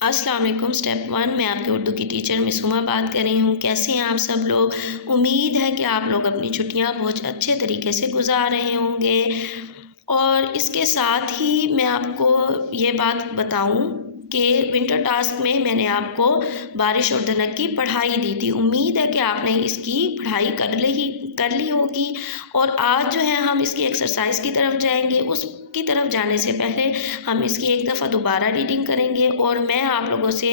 अस्सलाम वालेकुम। स्टेप 1 मैं आपके उर्दू की टीचर मिसूमा बात कर रही हूँ। कैसे हैं आप सब लोग? उम्मीद है कि आप लोग अपनी छुट्टियाँ बहुत अच्छे तरीके से गुजार रहे होंगे। और इसके साथ ही मैं आपको ये बात बताऊँ कि विंटर टास्क में मैंने आपको बारिश और दनक की पढ़ाई दी थी। उम्मीद है कि आपने इसकी पढ़ाई कर ली होगी। और आज जो है हम इसकी एक्सरसाइज की तरफ जाएंगे। उसकी तरफ जाने से पहले हम इसकी एक दफ़ा दोबारा रीडिंग करेंगे। और मैं आप लोगों से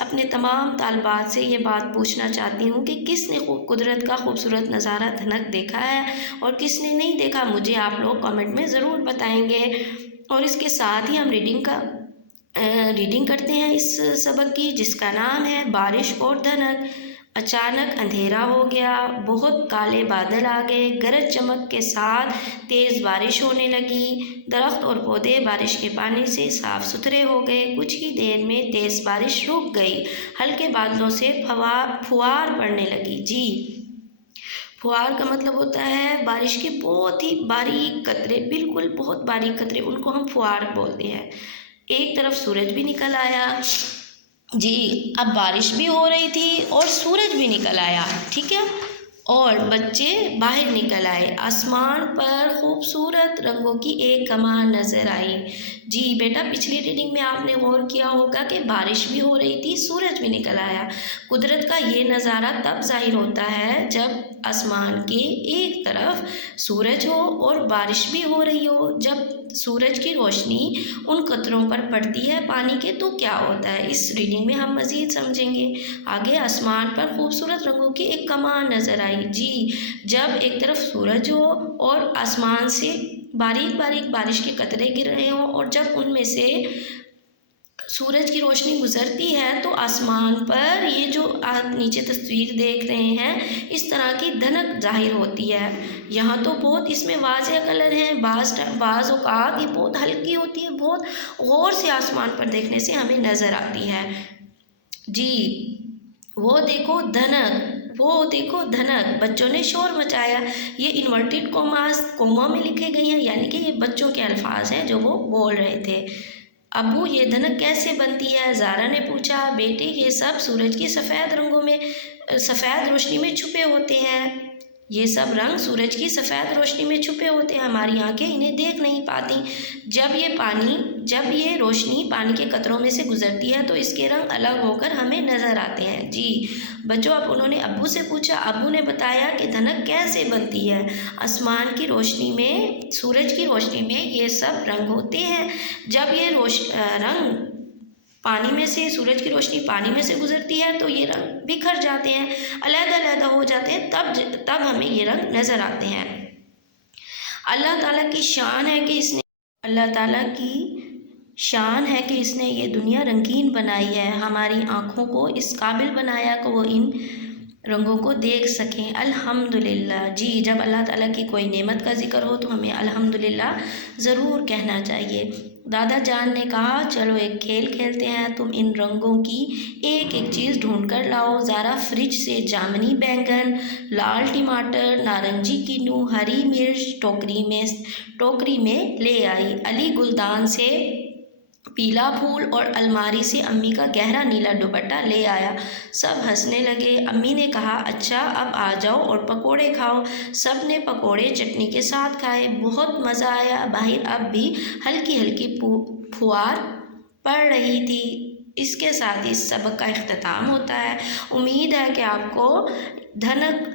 अपने तमाम तालबात से ये बात पूछना चाहती हूँ कि किसने कुदरत का खूबसूरत नज़ारा धनक देखा है और किसने नहीं देखा। मुझे आप लोग कमेंट में ज़रूर बताएंगे। और इसके साथ ही हम रीडिंग करते हैं इस सबक की, जिसका नाम है बारिश और धनक। अचानक अंधेरा हो गया, बहुत काले बादल आ गए, गरज चमक के साथ तेज़ बारिश होने लगी। दरख्त और पौधे बारिश के पानी से साफ सुथरे हो गए। कुछ ही देर में तेज़ बारिश रुक गई। हल्के बादलों से फुहार पड़ने लगी। जी, फुहार का मतलब होता है बारिश के बहुत ही बारीक कतरे, बिल्कुल बहुत बारीक कतरे, उनको हम फुहार बोलते हैं। एक तरफ सूरज भी निकल आया। जी, अब बारिश भी हो रही थी और सूरज भी निकल आया, ठीक है। और बच्चे बाहर निकल आए। आसमान पर खूबसूरत रंगों की एक कमान नज़र आई। जी बेटा, पिछली रीडिंग में आपने गौर किया होगा कि बारिश भी हो रही थी, सूरज भी निकल आया। कुदरत का ये नज़ारा तब ज़ाहिर होता है जब आसमान के एक तरफ सूरज हो और बारिश भी हो रही हो। जब सूरज की रोशनी उन कतरों पर पड़ती है पानी के, तो क्या होता है, इस रीडिंग में हम मज़ीद समझेंगे। आगे आसमान पर खूबसूरत रंगों की एक कमान नज़र आई। जी, जब एक तरफ सूरज हो और आसमान से बारीक बारीक बारिश के कतरे गिर रहे हों और जब उनमें से सूरज की रोशनी गुजरती है तो आसमान पर ये जो आप नीचे तस्वीर देख रहे हैं, इस तरह की धनक जाहिर होती है। यहाँ तो बहुत इसमें वाज़ेह कलर हैं, बाज़ औक़ात ये बहुत हल्की होती है, बहुत गौर से आसमान पर देखने से हमें नज़र आती है। जी, वो देखो धनक, बच्चों ने शोर मचाया। ये इन्वर्टेड कोमा में लिखे गए हैं, यानी कि ये बच्चों के अल्फाज हैं जो वो बोल रहे थे। अब्बू, ये धनक कैसे बनती है? ज़ारा ने पूछा। बेटे, ये सब सूरज की सफ़ेद रोशनी में छुपे होते हैं। ये सब रंग सूरज की सफ़ेद रोशनी में छुपे होते हैं, हमारी आंखें इन्हें देख नहीं पाती। जब ये रोशनी पानी के कतरों में से गुजरती है तो इसके रंग अलग होकर हमें नज़र आते हैं। जी बच्चों, अब उन्होंने अब्बू से पूछा। अब्बू ने बताया कि धनक कैसे बनती है। आसमान की रोशनी में, सूरज की रोशनी में ये सब रंग होते हैं। जब ये रंग पानी में से, सूरज की रोशनी पानी में से गुजरती है तो ये रंग बिखर जाते हैं, अलग-अलग हो जाते हैं, तब हमें ये रंग नज़र आते हैं। अल्लाह ताला की शान है कि इसने ये दुनिया रंगीन बनाई है, हमारी आँखों को इस काबिल बनाया कि वो इन रंगों को देख सकें। अल्हम्दुलिल्लाह। जी, जब अल्लाह ताला की कोई नेमत का ज़िक्र हो तो हमें अल्हम्दुलिल्लाह ज़रूर कहना चाहिए। दादा जान ने कहा, चलो एक खेल खेलते हैं, तुम इन रंगों की एक एक चीज़ ढूंढ कर लाओ। ज़ारा फ्रिज से जामनी बैंगन, लाल टमाटर, नारंगी कीनू, हरी मिर्च टोकरी में ले आई। अली गुलदान से पीला फूल और अलमारी से अम्मी का गहरा नीला दुपट्टा ले आया। सब हंसने लगे। अम्मी ने कहा, अच्छा अब आ जाओ और पकोड़े खाओ। सब ने पकोड़े चटनी के साथ खाए, बहुत मज़ा आया। बाहर अब भी हल्की हल्की फुहार पड़ रही थी। इसके साथ ही इस सबक का इख्तिताम होता है। उम्मीद है कि आपको धनक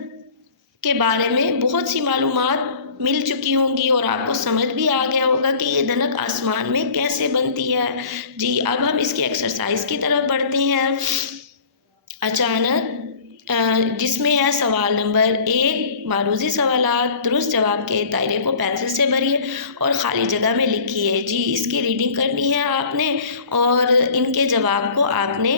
के बारे में बहुत सी मालूमात मिल चुकी होंगी और आपको समझ भी आ गया होगा कि ये धनक आसमान में कैसे बनती है। जी, अब हम इसकी एक्सरसाइज की तरफ बढ़ते हैं। अचानक, जिसमें है सवाल नंबर 1, मारूजी सवालात, दुरुस्त जवाब के दायरे को पेंसिल से भरिए और ख़ाली जगह में लिखिए। जी, इसकी रीडिंग करनी है आपने और इनके जवाब को आपने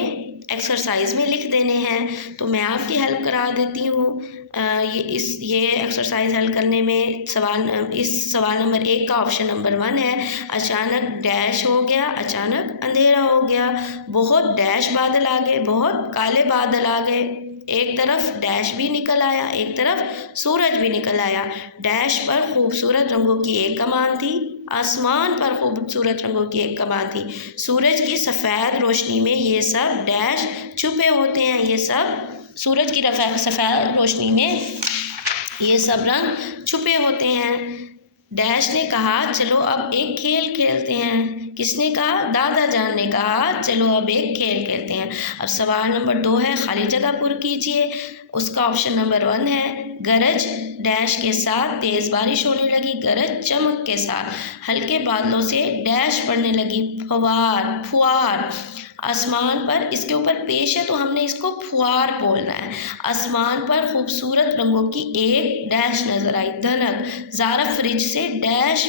एक्सरसाइज में लिख देने हैं। तो मैं आपकी हेल्प करा देती हूँ। ये एक्सरसाइज हल करने में इस सवाल नंबर 1 का ऑप्शन नंबर 1 है। अचानक डैश हो गया, अचानक अंधेरा हो गया, बहुत डैश बादल आ गए, बहुत काले बादल आ गए। एक तरफ डैश भी निकल आया, एक तरफ सूरज भी निकल आया। डैश पर खूबसूरत रंगों की एक कमान थी, آسمان پر خوبصورت رنگوں کی ایک کمان تھی۔ سورج کی سفید روشنی میں یہ سب ڈیش چھپے ہوتے ہیں، یہ سب سورج کی سفید روشنی میں یہ سب رنگ چھپے ہوتے ہیں۔ ڈیش نے کہا چلو اب ایک کھیل کھیلتے ہیں۔ کس نے کہا؟ دادا جان نے کہا چلو اب ایک کھیل کھیلتے ہیں۔ اب سوال نمبر 2 ہے، خالی جگہ پر کیجیے۔ اس کا آپشن نمبر 1 ہے، گرج ڈیش کے ساتھ تیز بارش ہونے لگی، گرج چمک کے ساتھ ہلکے بادلوں سے ڈیش پڑنے لگی، پھوار آسمان پر، اس کے اوپر پیش ہے تو ہم نے اس کو پھوار بولنا ہے۔ آسمان پر خوبصورت رنگوں کی ایک ڈیش نظر آئی، دھنک زارا فریج سے ڈیش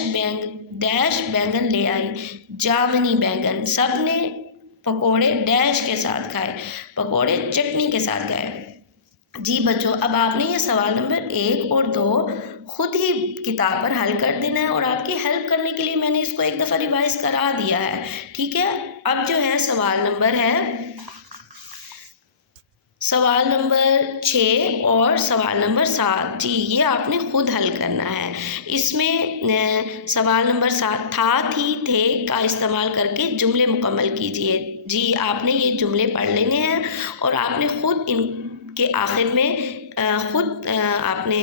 بینگن لے آئی، جامنی بینگن۔ سب نے پکوڑے ڈیش کے ساتھ کھائے، پکوڑے چٹنی کے ساتھ کھائے۔ جی بچوں، اب آپ نے یہ سوال نمبر 1 اور 2 خود ہی کتاب پر حل کر دینا ہے، اور آپ کی ہیلپ کرنے کے لیے میں نے اس کو ایک دفعہ ریوائز کرا دیا ہے، ٹھیک ہے۔ اب جو ہے سوال نمبر 6 اور سوال نمبر 7، جی یہ آپ نے خود حل کرنا ہے۔ اس میں سوال نمبر 7 تھا، تھی، تھے کا استعمال کر کے جملے مکمل کیجیے۔ جی آپ نے یہ جملے پڑھ لینے ہیں، اور آپ نے خود ان کے آخر میں آپ نے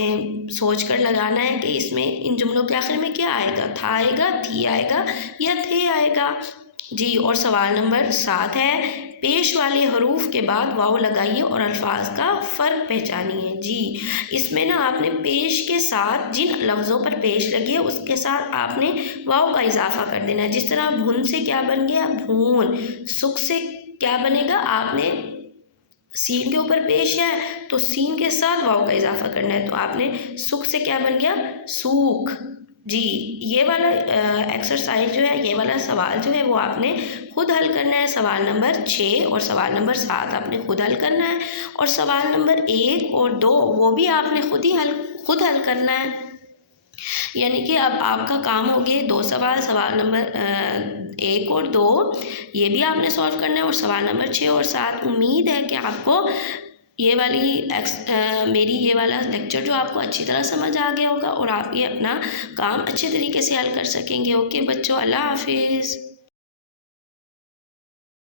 سوچ کر لگانا ہے کہ اس میں ان جملوں کے آخر میں کیا آئے گا، تھا آئے گا، تھی آئے گا یا تھے آئے گا۔ جی اور سوال نمبر 7 ہے، پیش والے حروف کے بعد واو لگائیے اور الفاظ کا فرق پہچانیے۔ جی اس میں نا آپ نے پیش کے ساتھ جن لفظوں پر پیش لگی ہے اس کے ساتھ آپ نے واو کا اضافہ کر دینا ہے۔ جس طرح بھن سے کیا بن گیا، بھون۔ سکھ سے کیا بنے گا، آپ نے سین کے اوپر پیش ہے تو سین کے ساتھ واو کا اضافہ کرنا ہے، تو آپ نے سکھ سے کیا بن گیا، سوکھ۔ جی یہ والا ایکسرسائز جو ہے، یہ والا سوال جو ہے وہ آپ نے خود حل کرنا ہے۔ سوال نمبر 6 اور سوال نمبر 7 آپ نے خود حل کرنا ہے، اور سوال نمبر 1 اور 2 وہ بھی آپ نے خود حل کرنا ہے۔ یعنی کہ اب آپ کا کام ہو گئے 2 سوال، سوال نمبر 1 اور 2 یہ بھی آپ نے سولو کرنا ہے، اور سوال نمبر 6 اور 7۔ امید ہے کہ آپ کو یہ میری یہ والا لیکچر جو آپ کو اچھی طرح سمجھ آ گیا ہوگا، اور آپ یہ اپنا کام اچھے طریقے سے حل کر سکیں گے۔ اوکے بچوں، اللہ حافظ۔